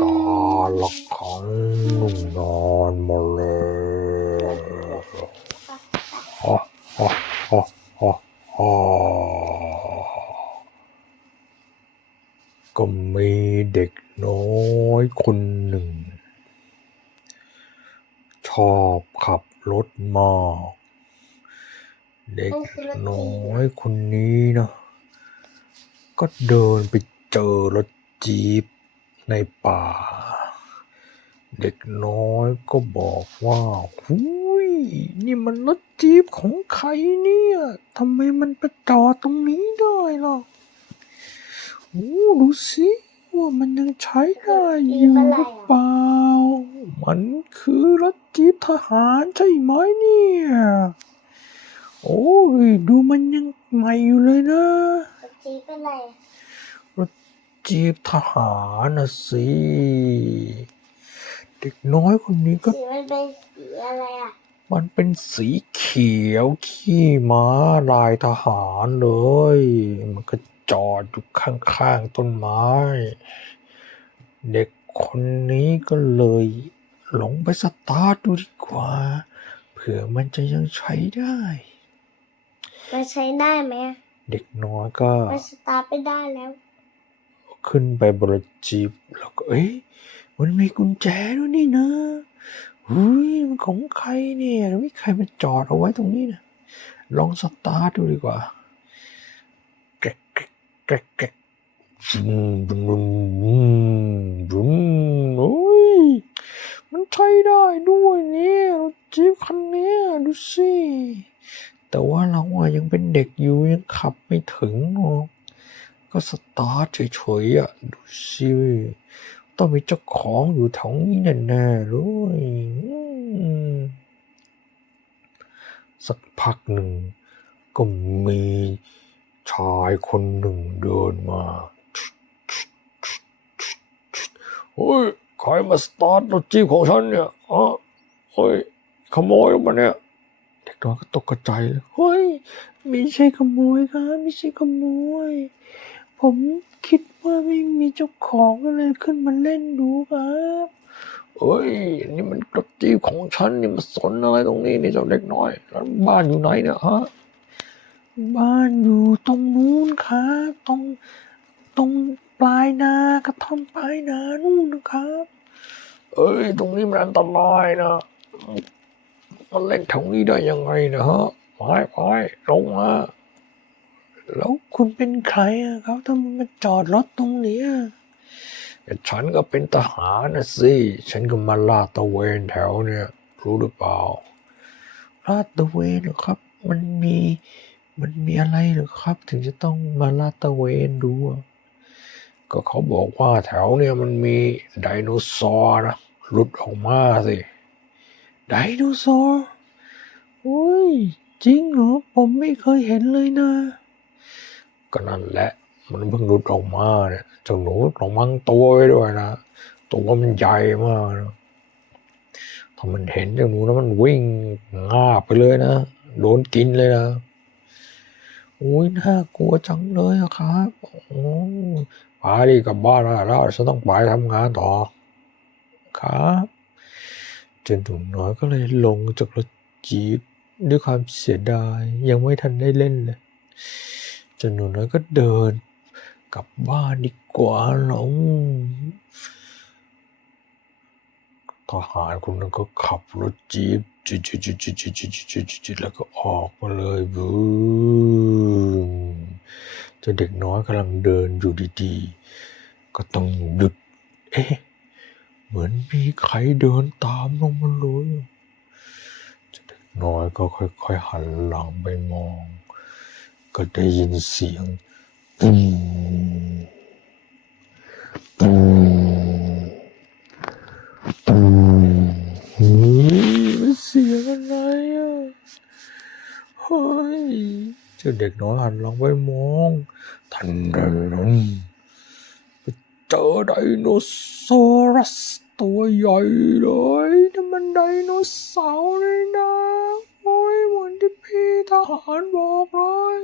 กาละครั้งหนึ่งนานมาแล้วฮ่าฮ่าฮ่าฮ่าฮ่าก็มีเด็กน้อยคนหนึ่ง ชอบขับรถมากเด็กน้อยคนนี้นะก็เดินไปเจอรถจี๊ป ในป่า เด็กน้อยก็บอกว่าหุยนี่มันรถจี๊ปของใครเนี่ยทำไมมันไปจอดตรงนี้ได้ล่ะโอ้ดูสิว่ามันยังใช้ได้อยู่หรือเปล่า มันคือรถจี๊ปทหารใช่ไหมเนี่ย โอ้ยดูมันยังใหม่อยู่เลยนะจีเป็นไร จีบทหารนะสิ เด็กน้อยคนนี้ก็ สีมันเป็นสีอะไรอะมันเป็นสีเขียวขี้ม้าลายทหารเลย มันก็จอดอยู่ข้างๆต้นไม้ เด็กคนนี้ก็เลยหลงไปสตาร์ทดูดีกว่า เผื่อมันจะยังใช้ได้ มันใช้ได้ไหมอะเด็กน้อยก็ มันสตาร์ทไม่ได้แล้ว ขึ้นไปบนรถจีบแล้วก็เอ๊ะมันมีกุญแจด้วยนี่นะหุยมันของใครเนี่ยมีใครมาจอดเอาไว้ตรงนี้นะลองสตาร์ทดูดีกว่าแกรกแกรกแกรกแกรกบึ้มบึ้มบึ้มบึ้มโอ้ยมันใช้ได้ด้วยเนี่ยรถจี๊ปคันนี้ดูสิแต่ว่าเราอะยังเป็นเด็กอยู่ยังขับไม่ถึงหรอก ก็สตาร์ทเฉยๆอะดูสิต้องมีเจ้าของอยู่แถวนี้แน่ๆเลยสักพักหนึ่ง ก็มีชายคนหนึ่งเดินมาเฮ้ยใครมาสตาร์ทรถจีบของฉันเนี่ยอ๋อเฮ้ย ขโมยมาเนี่ย เด็กน้อยก็ตกใจเลย เฮ้ย ไม่ใช่ขโมยครับ ไม่ใช่ขโมย ผมคิดว่าไม่มีเจ้าของก็เลยขึ้นมาเล่นดูครับเอ้ย นี่มันรถจีบของฉันนี่มาสนอะไรตรงนี้นี่เจ้าเด็กน้อยแล้วบ้านอยู่ไหนเนี่ยฮะ บ้านอยู่ตรงนู้นครับ ตรงตรงปลายนากระท่อมปลายนานู่นนะครับ เอ้ย ตรงนี้มันอันตรายนะ มันเล่นแถวนี้ได้ยังไงนะฮะไปไปลงมา แล้วคุณเป็นใครอะครับทำไมมาจอดรถตรงนี้ฉันก็เป็นทหารนะสิ ฉันก็มาลาดตะเวนแถวเนี่ย รู้หรือเปล่า ลาดตะเวนหรอครับ มันมี มันมีอะไรหรือครับ ถึงจะต้องมาลาดตะเวนดู ก็เขาบอกว่าแถวเนี่ยมันมีไดโนเสาร์นะหลุดออกมาสิ ไดโนเสาร์โอ้ย จริงเหรอ ผมไม่เคยเห็นเลยนะ ก็นั่นแหละ มันเพิ่งหลุดออกมาเนี่ยเจ้าหนูระวังตัวไว้ด้วยนะ ตัวมันใหญ่มากนะถ้ามันเห็นเจ้าหนูแล้วมันวิ่งงาบไปเลยนะ โดนกินเลยนะโอ้ยน่ากลัวจังเลยครับโอ้ไปดิกลับบ้านแล้วแล้วฉันต้องไปทำงานต่อ ครับเจนหนุ่มน้อยก็เลยลงจากรถจีบด้วยความเสียดายยังไม่ทันได้เล่นเลย จนหนุ่มน้อยก็เดิน กลับบ้านดีกว่าหลงทหารคนนั้นก็ขับรถจี๊ปจิ๊ดจิ๊ดจิ๊ดจิ๊ดจิ๊ดจิ๊ดจิ๊ดจิ๊ดแล้วก็ออกมาเลยบูมจ้าเด็กน้อยกำลังเดินอยู่ดีๆ ก็ต้องหยุด เอ๊ะ เหมือนมีใครเดินตามลงมาเลยจ้าเด็กน้อยก็ค่อยๆหันหลังไปมอง ก็ได้ยินเสียงปุ้มปุ้มปุ้มเฮ้ยมันเสียงอะไรอะเฮ้ยเจ้าเด็กน้อยหันหลังไปมองทันใดนั้นไปเจอไดโนเสาร์ตัวใหญ่เลยนี่มันไดโนเสาร์เลยนะ โอ้ยเหมือนที่พี่ทหารบอกเลย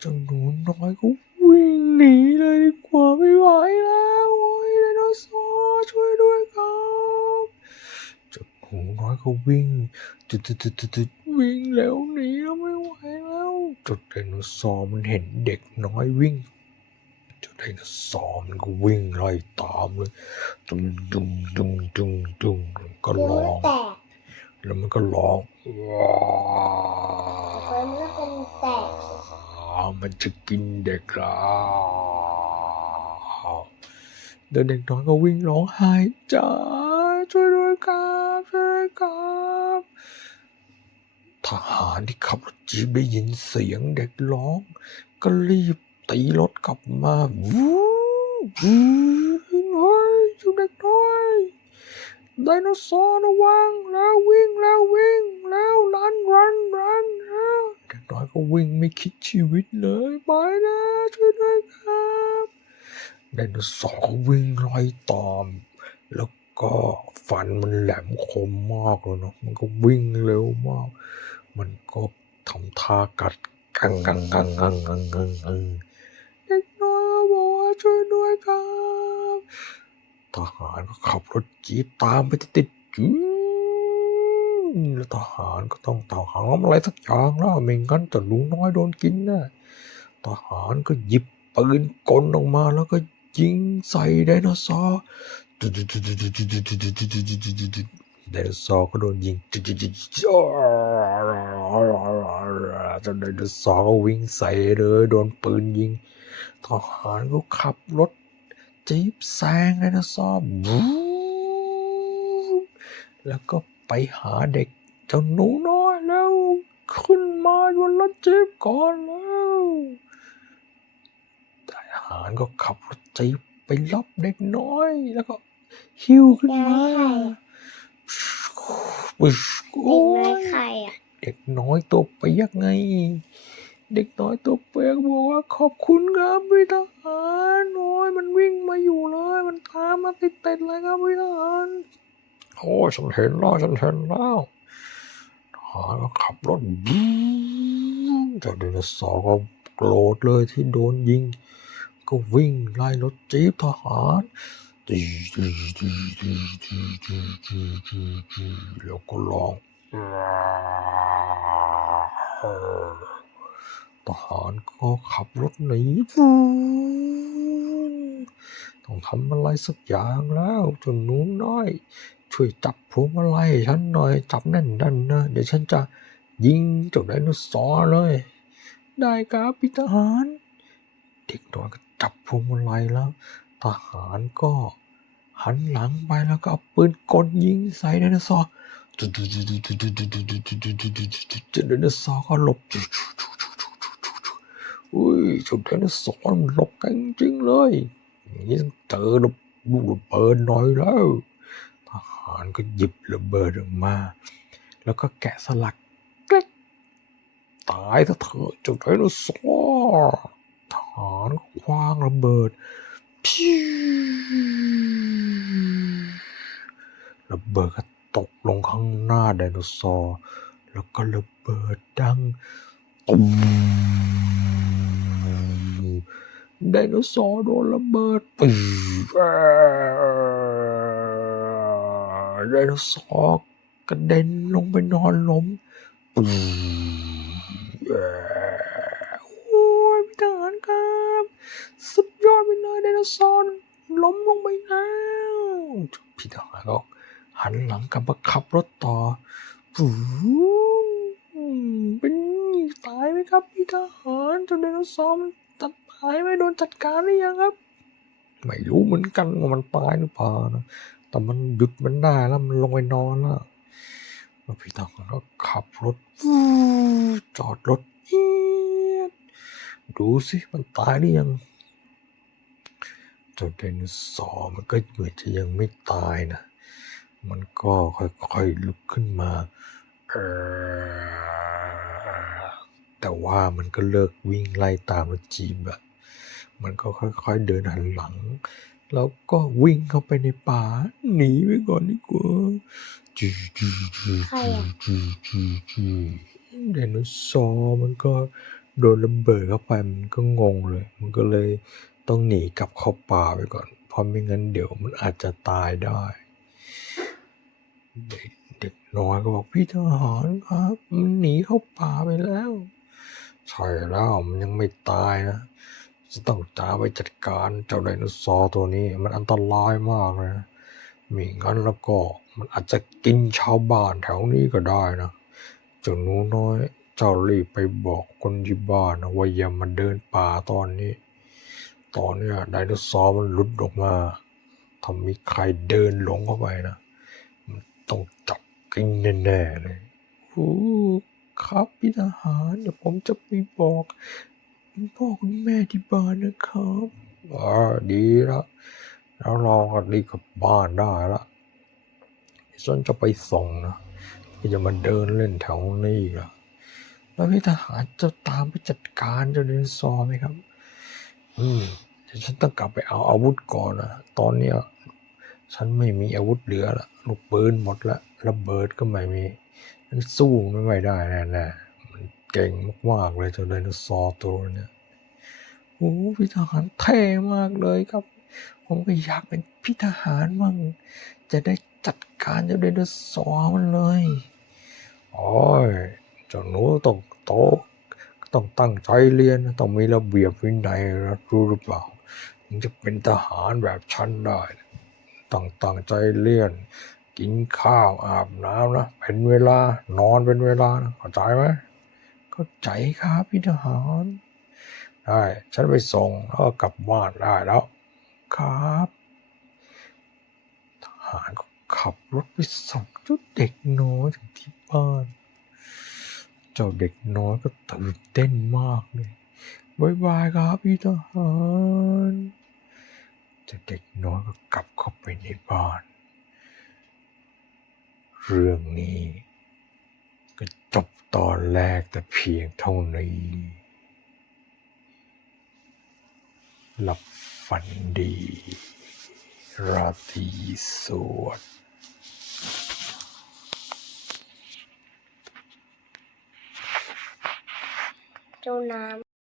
เจ้าหนูน้อยก็วิ่งหนีเลยดีกว่าไม่ไหวแล้วโอ้ยไดโนเสาร์ช่วยด้วยครับเจ้าหนูน้อยก็วิ่งตึ๊ดตึ๊ดตึ๊ดวิ่งแล้วหนีแล้วไม่ไหวแล้วจุดไดโนเสาร์มันเห็นเด็กน้อยวิ่งจุดไดโนเสาร์มันก็วิ่งไล่ตามเลยดุงดุงดุงดุงดุงก็ร้องแล้วมันก็ร้องแล้วมันก็เป็นแตก มันจะกินเด็กล้วเด็กเด็กน้อยก็วิ่งร้องไห้จ้าช่วยด้วยครับช่วยด้วยครับทหารที่ขับรถจีบได้ยินเสียงเด็กร้อง ก็รีบตีรถกลับมาวู้วู้เฮ้ยเจุเด็กน้อยไดโนเสาร์ระวังแล้ววิ่งแล้ววิ่งแล้วรันรันรันแล้วเด็กน้ อยก็วิ่งไม่คิดชีวิตเลยไปนะช่วยด้วยครับไดโนเสาร์ก็วิ่งไล่ตาม แล้วก็ฟันมันแหลมคมมากเลยเนาะมันก็วิ่งเร็วมาก มันก็ทำท่ากัดกังกังกังกังกังกังกังเด็กน้อยก็บอกว่าช่วยด้วยครับทหารก็ขับรถจี๊ปตามไปติดๆจื้ ทหารก็ต้องเต่าหามอะไรสักอย่างแล้วไม่งั้นจะลุงน้อยโดนกินนะทหารก็หยิบปืนกลออกมาแล้วก็ยิงใส่ไดโนเสาร์ไดโนเสาร์ก็โดนยิงจนไดโนเสาร์ก็วิ่งใส่เลยโดนปืนยิงทหารก็ขับรถจี๊บแซงไดโนเสาร์แล้วก็ ไปหาเด็กเจ้าหนูน้อยแล้ว ขึ้นมาบนรถจี๊บก่อนแล้วทหารก็ขับรถจี๊บไปรับเด็กน้อย แล้วก็หิ้วขึ้นมาเด็กน้อยใครอะเด็กน้อยตัวเปียกไง เด็กน้อยตัวเปียกบอกว่าขอบคุณครับพี่ทหารโอ้ยมันวิ่งมาอยู่เลย มันตามมาติดติดๆเลยครับพี่ทหาร โอ้ฉันเห็นแล้วฉันเห็นแล้วทหารก็ขับรถบูเจ้าดินสอก็โกรธเลยที่โดนยิง ก็วิ่งไล่รถจี๊บทหารแล้วก็ร้องทหารก็ขับรถหนีต้องทำอะไรสักอย่างแล้วจนนู้นน้อย ช่วยจับพวงมาลัยฉันหน่อยจับแน่นดันนะเดี๋ยวฉันจะยิงจ้าไดโนเสาร์เลย ได้ครับพี่ทหารเด็กน้อยก็จับพวงมาลัยแล้ว ทหารก็หันหลังไปแล้วก็เอาปืนกลยิงใส่ไดโนเสาร์จ้าไดโนเสาร์ก็หลบอุ้ยจ้าไดโนเสาร์หลบก่งจริงเลยอย่างนี้ต้องเจอลูกลูกเบิดหน่อยแล้ว ทหารก็หยิบระเบิดออกมา แล้วก็แกะสลักเกล็กตายซะเถอะจ้าไดโนเสาร์ทหารก็คว้างระเบิดพิระเบิดก็ตกลงข้างหน้าไดโนเสาร์แล้วก็ระเบิดดังตูมไดโนเสาร์โดนระเบิดปึ้ง ไดโนเสาร์กระเด็นลงไปนอนล้มปึ้งโอ้ยพี่ทหารครับ สุดยอดไปเลยไดโนเสาร์ล้มลงไปแล้วพี่ทหารก็หันหลังกลับมาขับรถต่อปูเป็นตายไหมครับพี่ทหารจนไดโนเสาร์มันจะตายไหมโดนจัดการหรือยังครับ ไม่รู้เหมือนกันว่ามันตายหรือเปล่านะ แต่มันหยุดมันได้แล้วมันลงไปนอนแล้วพี่ทหารก็ขับรถจอดรถดูสิมันตายหรือยังจ้าไดโนเสาร์มันก็เหมือนจะยังไม่ตายนะ มันก็ค่อยๆลุกขึ้นมาแต่ว่ามันก็เลิกวิ่งไล่ตามรถจีบอะมันก็ค่อยๆเดินหันหลัง แล้วก็วิ่งเข้าไปในป่าหนีไปก่อนดีกว่าจีจีจีใครจีอะจีจีจีไดโนเสาร์มันก็โดนระเบิดเข้าไปมันก็งงเลย มันก็เลยต้องหนีกลับเข้าป่าไปก่อน เพราะไม่งั้นเดี๋ยวมันอาจจะตายได้ เด็กเด็กน้อยก็บอกพี่ทหารครับ มันหนีเข้าป่าไปแล้วใช่แล้วมันยังไม่ตายนะ จะต้องจ้าไปจัดการเจ้าไดโนเสาร์ตัวนี้ มันอันตรายมากนะมิงั้นแล้วก็มันอาจจะกินชาวบ้านแถวนี้ก็ได้นะเจ้าหนูน้อย เจ้ารีบไปบอกคนที่บ้านนะว่าอย่ามาเดินป่าตอนนี้ ตอนนี้ไดโนเสาร์มันหลุดออกมาถ้ามีใครเดินหลงเข้าไปนะมันต้องจับกินแน่ๆเลยโอ้ครับพี่ทหารเดี๋ยวผมจะไปบอก คุณพ่อคุณแม่ที่บ้านนะครับอ่าดีแล้วแล้วเราก็รีบกลับบ้านได้ละฉันจะไปส่งนะอย่ามาเดินเล่นแถวนี้อีกละแล้วพี่ทหารจะตามไปจัดการเจ้าเดนซอไหมครับ อืมเดี๋ยวฉันต้องกลับไปเอาอาวุธก่อนนะตอนเนี้ยฉันไม่มีอาวุธเหลือละลูกปืนหมดละระเบิดก็ไม่มีฉันสู้มันไม่ได้แน่ๆ เก่งมากๆเลยเจ้าไดโนเสาร์ตัวเนี้ยโอ้พี่ทหารเท่มากเลยครับ ผมก็อยากเป็นพี่ทหารมั่งจะได้จัดการเจ้าไดโนเสาร์มันเลยโอ้ยเจ้าหนูต้องโตต้องตั้งใจเรียนต้องมีระเบียบวินัยนะรู้หรือเปล่าถึงจะเป็นทหารแบบฉันได้ต้องตั้งใจเรียนกินข้าวอาบน้ำนะเป็นเวลานอนเป็นเวลานะเข้าใจไหม เข้าใจครับพี่ทหารได้ฉันไปส่งแล้วก็กลับบ้านได้แล้ว ครับ ทหารก็ขับรถไปส่งเจ้าเด็กน้อยถึงที่บ้าน เจ้าเด็กน้อยก็ตื่นเต้นมากเลยบายบายครับพี่ทหารเจ้าเด็กน้อยก็กลับเข้าไปในบ้าน เรื่องนี้ จบตอนแรกแต่เพียงเท่านี้ หลับฝันดี ราตรีสวัสดิ์เจ้าน้ำ